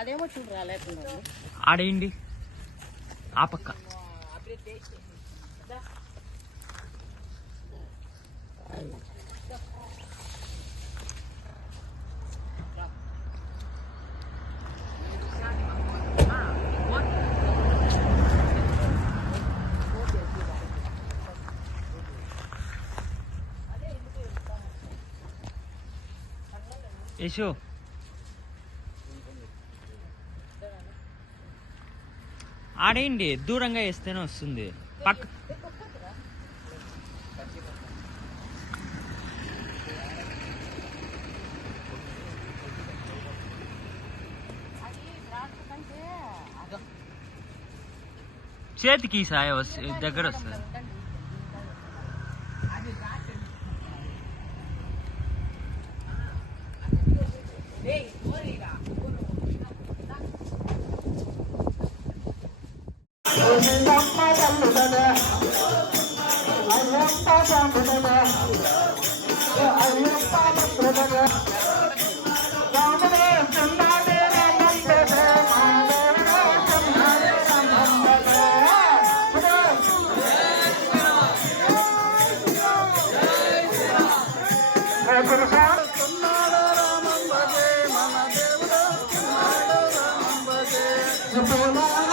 అదేమో చూడు రాలేకుండా ఆడేయండి. ఆ పక్క. యశు ఆడేయండి దూరంగా వేస్తేనే వస్తుంది పక్క చేతికి సాయ వస్తుంది దగ్గర Support my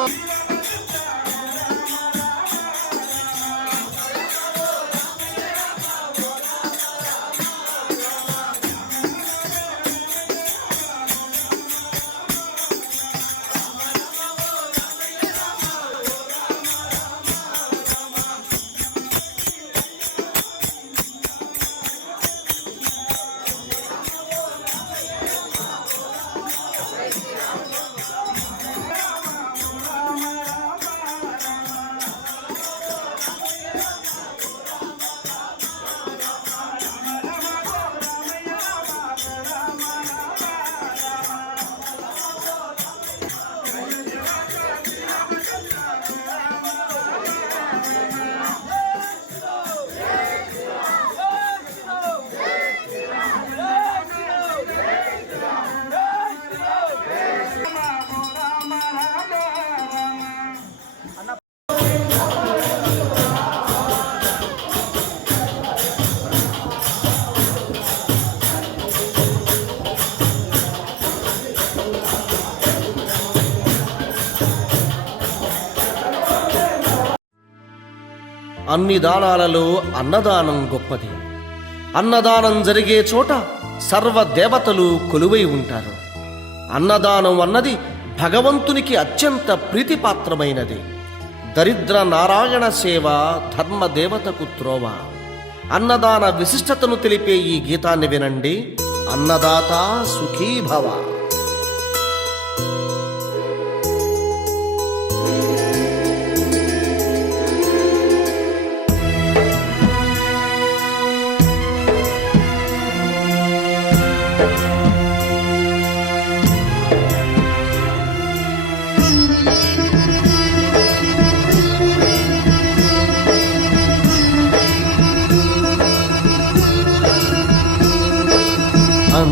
Mama. అన్ని దానాలలో అన్నదానం గొప్పది. అన్నదానం జరిగే చోట సర్వ దేవతలు కొలువై ఉంటారు. అన్నదానం అన్నది భగవంతునికి అత్యంత ప్రీతిపాత్రమైనది. దరిద్ర నారాయణ సేవ ధర్మదేవతకు త్రోవ. అన్నదాన విశిష్టతను తెలిపే ఈ గీతాన్ని వినండి. అన్నదాత సుఖీభవ.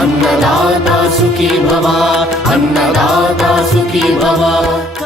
अन्नदाता सुखी भव अन्नदाता सुखी भव।